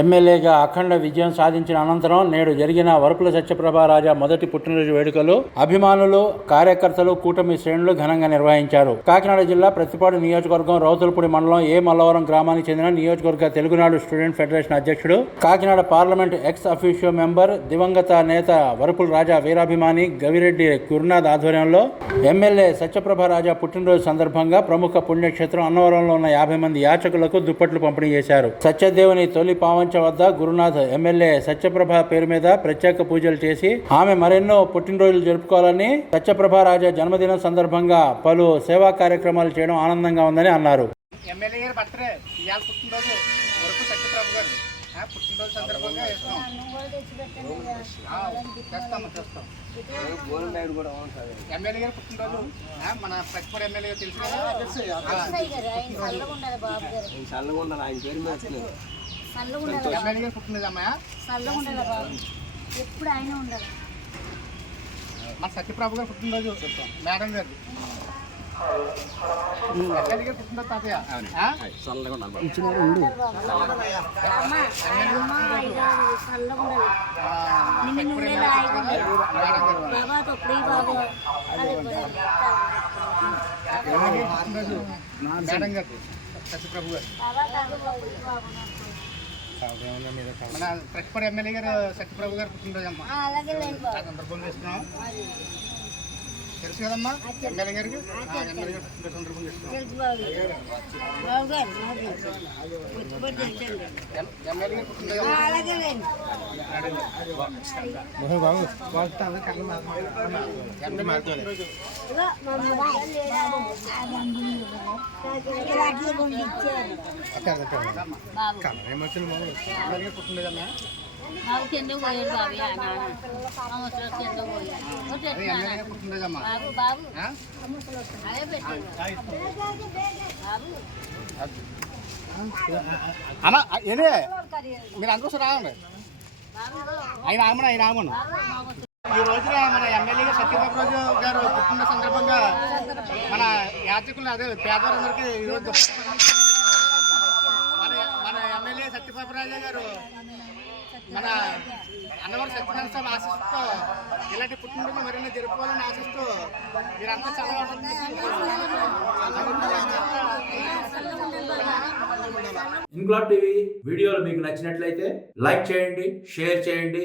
ఎమ్మెల్యేగా అఖండ విజయం సాధించిన అనంతరం నేడు జరిగిన వరపుల సత్యప్రభారాజా మొదటి పుట్టినరోజు వేడుకలు అభిమానులు కార్యకర్తలు కూటమి శ్రేణులు ఘనంగా నిర్వహించారు. కాకినాడ జిల్లా ప్రతిపాడు నియోజకవర్గం రౌతులపూడి మండలం ఏ మల్లవరం గ్రామానికి చెందిన నియోజకవర్గ తెలుగునాడు స్టూడెంట్ ఫెడరేషన్ అధ్యక్షుడు Kakinada parliament ex officio member దివంగత నేత వరపుల రాజా వీరాభిమాని గవిరెడ్డి గురునాథ్ ఆధ్వర్యంలో ఎమ్మెల్యే సత్యప్రభ రాజా పుట్టినరోజు సందర్భంగా ప్రముఖ పుణ్యక్షేత్రం అన్నవరంలో ఉన్న యాభై మంది యాచకులకు దుప్పట్లు పంపిణీ చేశారు. సత్యదేవుని తొలి పావంచ వద్ద గురునాథ్ ఎమ్మెల్యే సత్యప్రభ పేరు మీద ప్రత్యేక పూజలు చేసి ఆమె మరెన్నో పుట్టినరోజులు జరుపుకోవాలని సత్యప్రభ రాజా జన్మదినం సందర్భంగా పలు సేవా కార్యక్రమాలు చేయడం ఆనందంగా ఉందని అన్నారు. ఎమ్మెల్యే గారి బర్త్డే. ఇవాళ పుట్టినరోజు. వరకు సత్యప్రభు గారు. ఆ, పుట్టినరోజు సందర్భంగా ఇస్తాం చేస్తాం చేస్తాం. ఎమ్మెల్యే గారు పుట్టినరోజు. ఆ, మన ప్రతిపూర్ ఎమ్మెల్యే గారు తెలుసు కదా. ఆ, చల్లగా ఉండాలి ఆయన పేరు మీద ఎప్పుడు ఆయన ఉండాలి మన సత్యప్రభు గారు పుట్టినరోజు మేడం గారు. మేడం గారు సత్యప్రభు గారు బాబా కాదు తొప్పుడు బాబు మన ప్రతిపూర్ ఎమ్మెల్యే గారు సత్యప్రభు గారు పుట్టినరోజు అమ్మ సందర్భంగా ఇస్తున్నాం తెలుసు కదమ్మా ఎమ్మెల్యే గారికి? ఎమ్మెల్యే గారు పుట్టినరోజు. ఎమ్మెల్యే గారు బాబు కింద పోయాడు బాబు సంవత్సరం కింద పోయాడు బాబు బాబు ఆ? అదే పెట్టు బాబు అన్న ఏనే మీరు అందరూ రావండి ఆయన ఆగమను ఆయన ఆగమను ఈ రోజున మన ఎమ్మెల్యే గారు సత్యబాబు రోజు గారు పుట్టిన సందర్భంగా మన యాత్రికులు అదే పేదవారందరికీ ఈరోజు మన మన ఎమ్మెల్యే సత్యబాబు రాజా గారు మన అన్నవరం సత్యనారాయణ స్వామి ఆశిస్తూ ఇలాంటి పుట్టినరోజు మరిన్ని జరుపుకోవాలని ఆశిస్తూ మీరంతా చాలా ఇంక్లాబ్ టీవీ వీడియోలు మీకు నచ్చినట్లయితే లైక్ చేయండి షేర్ చేయండి.